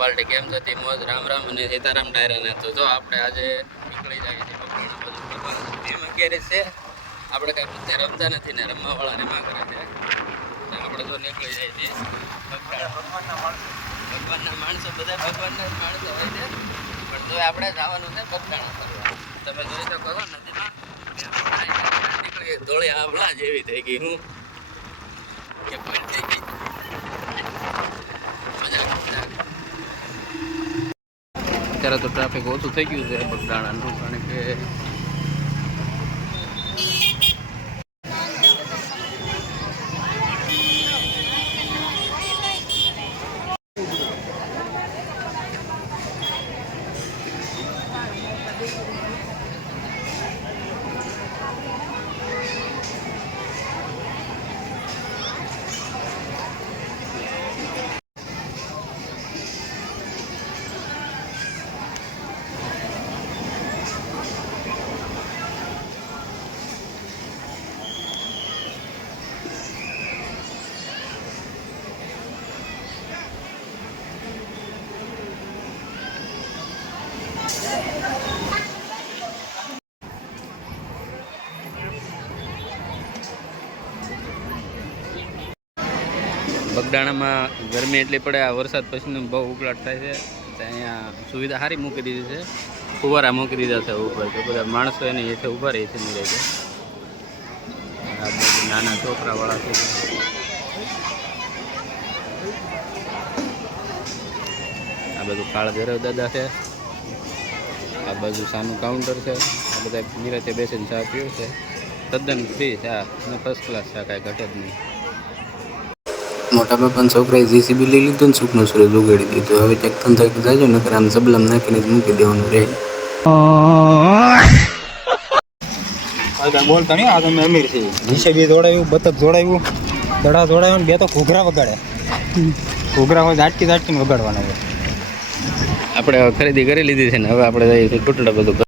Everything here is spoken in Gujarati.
પાર્ટી કેમ થતી મોજ રામ રામ અને સીતારામ ડાયરાને તો જો આપણે આજે નીકળી જાય છે બધું છે આપણે કાંઈ બધે રમતા નથી ને રમવાવાળા રમા કરે છે આપણે જો નીકળી જાય છે ભગવાનના માણસો બધા ભગવાનના જ માણસો હોય છે પણ જો આપણે જવાનું છે બગદાણા ફરવા તમે જોઈ શકો છો નદીમાં નીકળી ધોળી આંબળા જેવી થઈ ગઈ હું કે પણ થઈ ગઈ અત્યારે તો ટ્રાફિક ઓછું થઈ ગયું છે બગદાણાનું કારણ કે બગદાણામાં ગરમી એટલી પડે આ વરસાદ પછીનું બહુ ઉકળાટ થાય છે તો અહીંયા સુવિધા સારી મૂકી દીધી છે ફુવારા મૂકી દીધા છે ઉપર તો બધા માણસો એની હેઠે ઊભા રહે છે મળે છે આ બધું નાના છોકરાવાળા છે આ બધું કાળ ભૈરવ દાદા છે આ બાજુ સાનું કાઉન્ટર છે આ બધા નિરાતે બેસીને ચા પીવે છે તદ્દન ફ્રી ચા અને ફર્સ્ટ ક્લાસ ચા કાંઈ ઘટે જ નહીં મોટા બાપાના છોકરાએ જીસીબી લઈ લીધું ને સુખનો સૂરજ ઉગાડી દીધું હવે ચેક થઈને જાજો નકર આમ સબલમ નાખીને જ મૂકી દેવાનું રહે બોલતા નહીં આ તમે અમીર છે જીસીબી દોડાવ્યું બતક દોડાવ્યું દડા દોડાવ્યું બે તો ઘૂઘરા વગાડે ઘૂઘરા હોય ઝાટકીને વગાડવાના છે આપણે ખરીદી કરી લીધી છે ને હવે આપણે ટૂટડા બધું